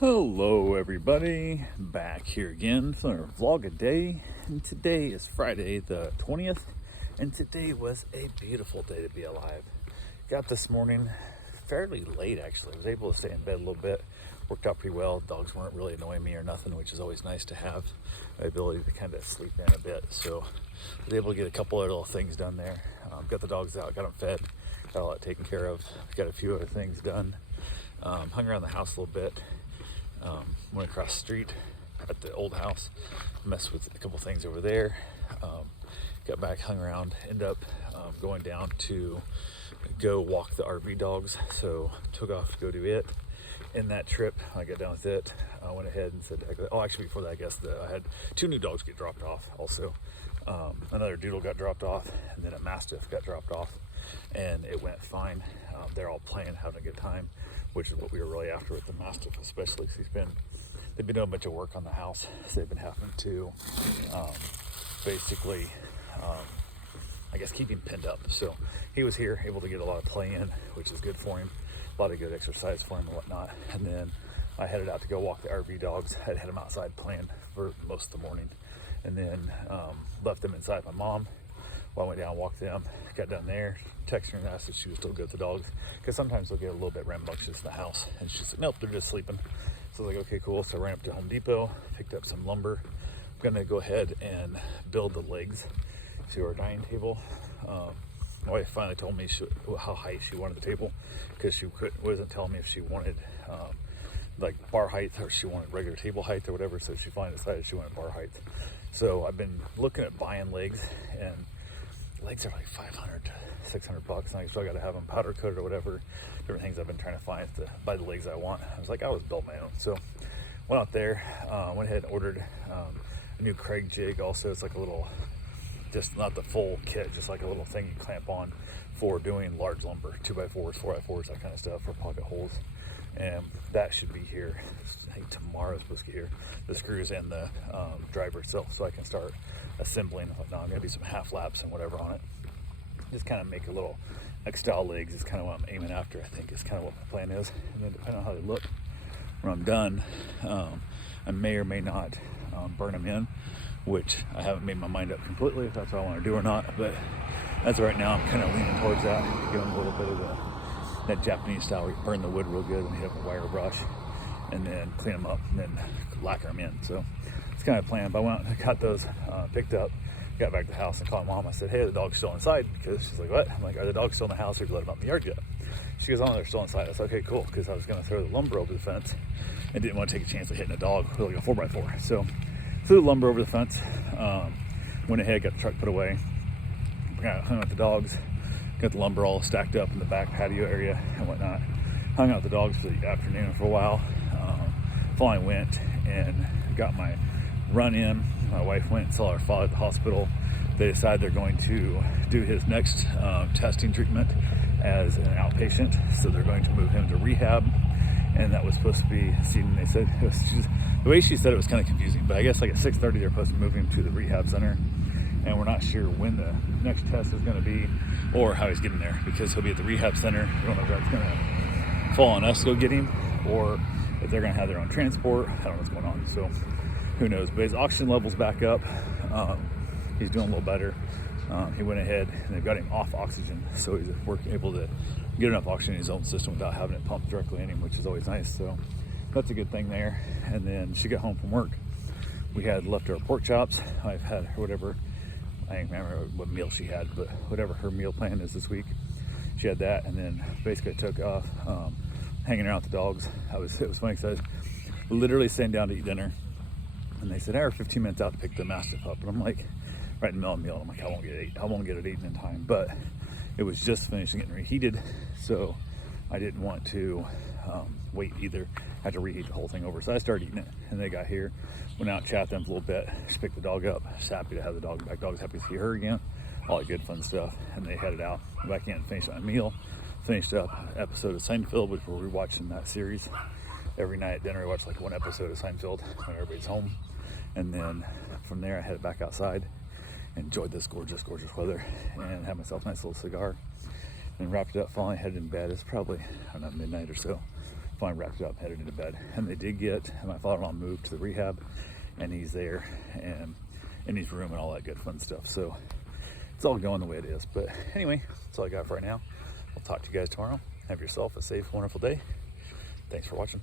Hello everybody, back here again for our vlog a day, and today is Friday the 20th, and today was a beautiful day to be alive. Got this morning fairly late actually. I was able to stay in bed a little bit, worked out pretty well. Dogs weren't really annoying me or nothing, which is always nice to have the ability to kind of sleep in a bit. So I was able to get a couple of little things done there. Got the dogs out, got them fed, got all that taken care of, got a few other things done. Hung around the house a little bit. Went across the street at the old house, messed with a couple things over there, got back, hung around, ended up going down to go walk the RV dogs, so took off to go do it. In that trip, I got done with it, I went ahead and said, actually before that, I guess I had two new dogs get dropped off also. Another doodle got dropped off, and then a mastiff got dropped off, and it went fine. They're all playing, having a good time, which is what we were really after with the mastiff, especially because they've been doing a bunch of work on the house, so they've been having to basically I guess keep him pinned up. So he was here, able to get a lot of play in, which is good for him, a lot of good exercise for him and whatnot. And then I headed out to go walk the RV dogs. I had them outside playing for most of the morning, and then left them inside my mom while I went down and walked them. Got down there, texted her and asked if she was still good with the dogs, because sometimes they'll get a little bit rambunctious in the house, and she's like, nope, they're just sleeping. So I was like, okay, cool. So I ran up to Home Depot, picked up some lumber. I'm gonna go ahead and build the legs to our dining table. My wife finally told me how high she wanted the table, because she wasn't telling me if she wanted like bar height or she wanted regular table height or whatever. So she finally decided she wanted bar height. So I've been looking at buying legs, and legs are like 500 to 600 bucks, and I still got to have them powder coated or whatever. Different things I've been trying to find to buy the legs I want. I was like, I was build my own. So went out there, went ahead and ordered a new Craig jig. Also, it's like a little, just not the full kit, just like a little thing you clamp on for doing large lumber, 2x4s, 4x4s, that kind of stuff for pocket holes. And that should be here. I think tomorrow's supposed to get here. The screws and the driver itself, so I can start assembling. Now I'm gonna do some half laps and whatever on it. Just kind of make a little X-style legs is kind of what I'm aiming after. I think is kind of what my plan is. And then depending on how they look when I'm done, I may or may not burn them in, which I haven't made my mind up completely if that's what I want to do or not. But as of right now, I'm kind of leaning towards that, give them a little bit of that Japanese style where you burn the wood real good and hit up a wire brush, and then clean them up and then lacquer them in. So it's kind of a plan. But I went out and got those picked up, got back to the house and called mom. I said, hey, the dog's still inside, because she's like, what? I'm like, are the dogs still in the house, or have you let them out in the yard yet? She goes, oh, they're still inside. I said, okay, cool, because I was going to throw the lumber over the fence and didn't want to take a chance of hitting a dog with like a 4x4. So threw the lumber over the fence, went ahead, got the truck put away, hung out the dogs, got the lumber all stacked up in the back patio area and whatnot. Hung out the dogs for the afternoon for a while. Finally went and got my run in. My wife went and saw our father at the hospital. They decided they're going to do his next testing treatment as an outpatient, so they're going to move him to rehab. And that was supposed to be seen. They said it was just, the way she said it was kind of confusing, but I guess like at 6:30 they're supposed to move him to the rehab center, and we're not sure when the next test is going to be or how he's getting there, because he'll be at the rehab center. We don't know if that's going to fall on us to go get him, or if they're going to have their own transport. I don't know what's going on, so who knows. But his oxygen level's back up. He's doing a little better. He went ahead and they've got him off oxygen, so he's able to get enough oxygen in his own system without having it pumped directly in him, which is always nice. So that's a good thing there. And then she got home from work. We had left our pork chops. I've had whatever, I don't remember what meal she had, but whatever her meal plan is this week, she had that. And then basically took off hanging around with the dogs. It was funny because I was literally sitting down to eat dinner, and they said, I have 15 minutes out to pick the mastiff up. And I'm like, right in the middle of the meal, I'm like, I won't get it eaten in time. But it was just finishing getting reheated, so I didn't want to wait either. I had to reheat the whole thing over. So I started eating it, and they got here, went out, chat them for a little bit, just picked the dog up. Just happy to have the dog back. Dog's happy to see her again, all that good fun stuff. And they headed out, went back in, finished my meal, finished up an episode of Seinfeld, which we're rewatching that series. Every night at dinner, we watch like one episode of Seinfeld when everybody's home. And then from there, I headed back outside, enjoyed this gorgeous, gorgeous weather, and had myself a nice little cigar, and wrapped it up, finally headed in bed. It's probably, I don't know, midnight or so. finally wrapped it up and headed into bed. And they did get my father-in-law moved to the rehab, and he's there and in his room and all that good fun stuff. So it's all going the way it is. But anyway, that's all I got for right now. I'll talk to you guys tomorrow. Have yourself a safe, wonderful day. Thanks for watching.